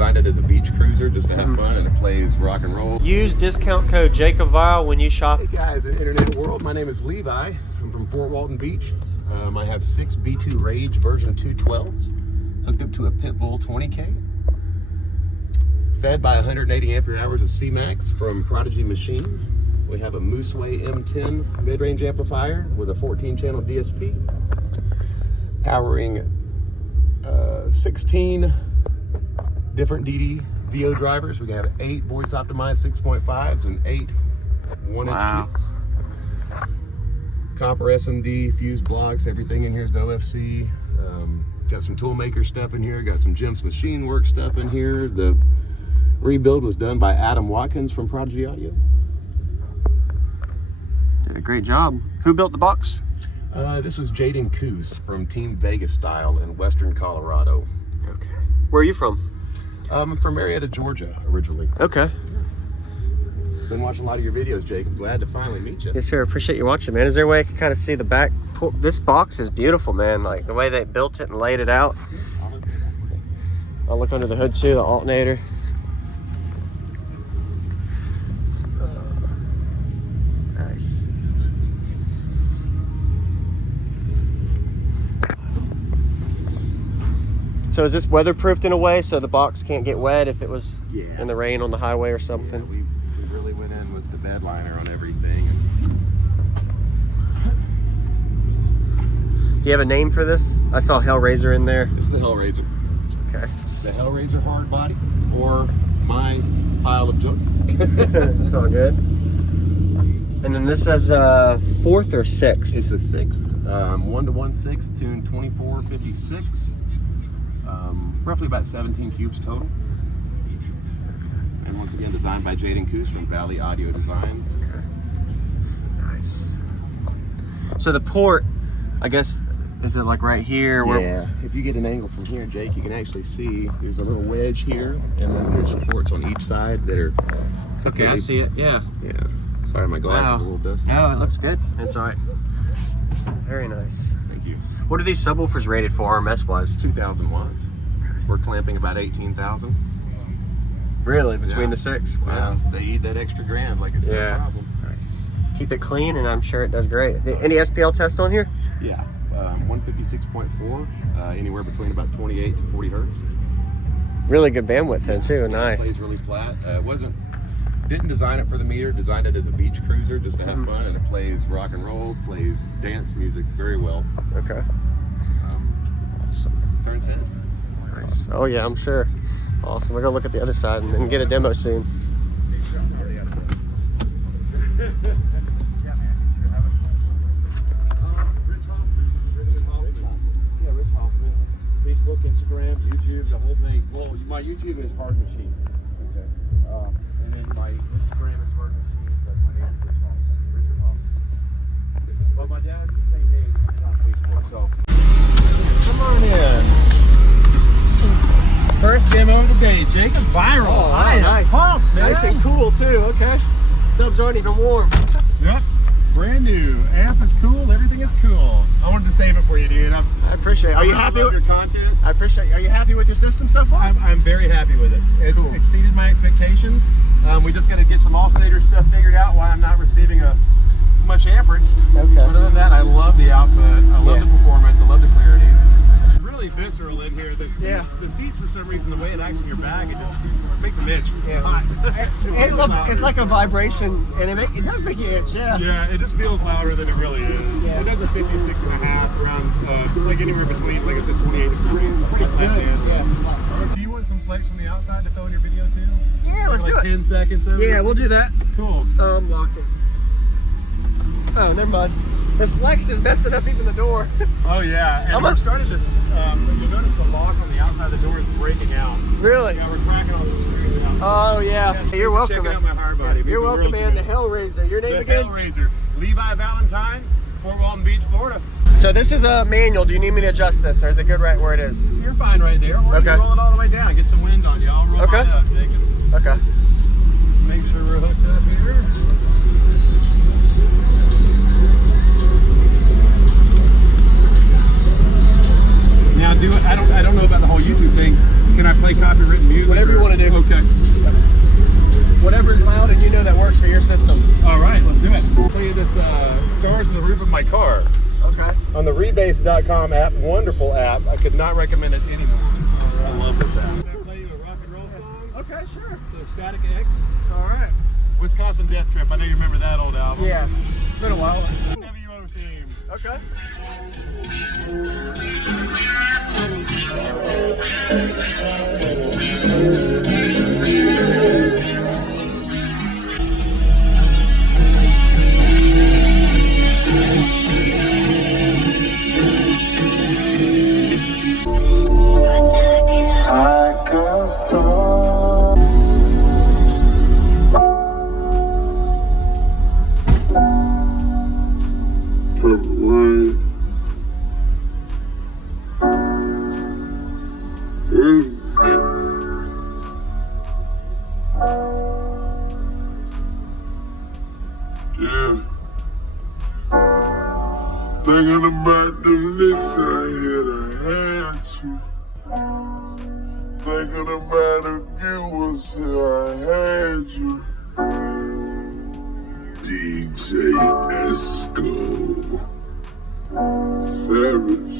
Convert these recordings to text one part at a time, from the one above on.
Designed it as a beach cruiser just to have fun, and it plays rock and roll. Use discount code JacobViral when you shop. Hey guys in internet world, my name is Levi. I'm from Fort Walton Beach. I have 6 B2 Rage version 212s hooked up to a Pitbull 20K. Fed by 180 ampere hours of C-Max from Prodigy Machine. We have a Mooseway M10 mid-range amplifier with a 14-channel DSP. Powering 16 different DD VO drivers. We have 8 voice optimized 6.5s and 8 1-inch tubes. Copper SMD, fused blocks, everything in here is OFC. Got some Toolmaker stuff in here, got some Jim's Machine Work stuff in here. The rebuild was done by Adam Watkins from Prodigy Audio. Did a great job. Who built the box? This was Jaden Coos from Team Vegas Style in Western Colorado. Okay. Where are you from? I'm from Marietta, Georgia, originally. Okay. Been watching a lot of your videos, Jake. I'm glad to finally meet you. Yes, sir. Appreciate you watching, man. Is there a way I can kind of see the back? This box is beautiful, man. Like the way they built it and laid it out. I'll look under the hood too, the alternator. Nice. So is this weatherproofed in a way so the box can't get wet if it was in the rain on the highway or something? Yeah, we really went in with the bed liner on everything. Do you have a name for this? I saw Hellraiser in there. This is the Hellraiser. Okay. The Hellraiser hard body, or my pile of junk. It's all good. And then this is 4th or 6th? It's a 6th, 1-to-1/6, tuned 2456. Roughly about 17 cubes total. And once again, designed by Jaden Coos from Valley Audio Designs. Okay. Nice. So the port, I guess, is it like right here? Yeah. If you get an angle from here, Jake, you can actually see there's a little wedge here, and then there's ports on each side that are. Okay, I see it. Yeah. Yeah. Sorry, my glass is a little dusty. No, it looks good. It's all right. Very nice. Thank you. What are these subwoofers rated for, RMS wise? 2,000 watts. We're clamping about 18,000. Really? Between the 6? Wow. Yeah, they eat that extra grand like it's no problem. Nice. Keep it clean, and I'm sure it does great. Any SPL test on here? Yeah. 156.4, anywhere between about 28 to 40 hertz. Really good bandwidth then too. Nice. It plays really flat. Didn't design it for the meter. Designed it as a beach cruiser just to have fun, and it plays rock and roll, plays dance music very well. Okay. Awesome. Turns heads. Nice. Oh yeah, I'm sure. Awesome. We're gonna look at the other side and get a demo soon. Facebook, Instagram, YouTube, the whole thing. Well, my YouTube is Hard Machine. Okay. And then my Instagram is Hard Machine, but my name is Richard Hoffman. But my dad has the same name on Facebook, so. Come on in. First demo of the day, JacobViral. Oh, wow, nice. Pumped, man. Nice and cool too. Okay. Subs aren't even warm. Yep. Brand new. Amp is cool. Everything is cool. I wanted to save it for you, dude. I appreciate it. Are you happy with your content? I appreciate it. Are you happy with your system so far? I'm very happy with it. It's exceeded my expectations. We just got to get some alternator stuff figured out why I'm not receiving much amperage. Okay. But other than that, I love the output. I love the performance. I love the clarity. It's really visceral in here. The seats, for some reason, the way it acts in your bag, it just makes them itch. Yeah. Hot. It's like a vibration, and it does make you itch. Yeah. Yeah, it just feels louder than it really is. Yeah. It does a 56.5 around, like anywhere between, like I said, 28 to 40. Pretty good. Yeah. Do you want some flex from the outside to throw in your video too? Yeah, let's do it. 10 seconds. Yeah, we'll do that. Cool. Locked it. Oh, never mind. The flex is messing up even the door. Oh yeah, and we're starting to, you'll notice the lock on the outside of the door is breaking out. Really? Yeah, we're cracking all the screws out. Oh yeah. You're welcome. Check out my hard body. You're welcome, man. The Hellraiser. Your name again? Hellraiser. Levi Valentine, Fort Walton Beach, Florida. So this is a manual. Do you need me to adjust this, or is it good right where it is? You're fine right there. Or you can roll it all the way down. Get some wind on you. I'll roll it up, Jacob. Okay. Make sure we're hooked up here. Now, I don't know about the whole YouTube thing. Can I play copywritten music? Whatever you whatever's loud and you know that works for your system. All right, let's do it. I'll tell you this stars in the roof of my car. Okay. On the rebase.com app, wonderful app. I could not recommend it anymore. I love this app. Can I play you a rock and roll song? Okay, sure. So Static X, All right. Wisconsin Death Trip. I know you remember that old album. Yes. It's been a while. WO theme. Okay. Thinking about them licks I hit, I had you. Thinking about the viewers here, I had you. DJ Esco. Savage.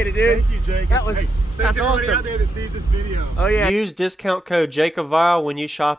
appreciate it, dude. Thank you, Jake. That was Hey, that's thanks everybody awesome. out there that sees this video. Oh yeah. Use discount code JacobViral when you shop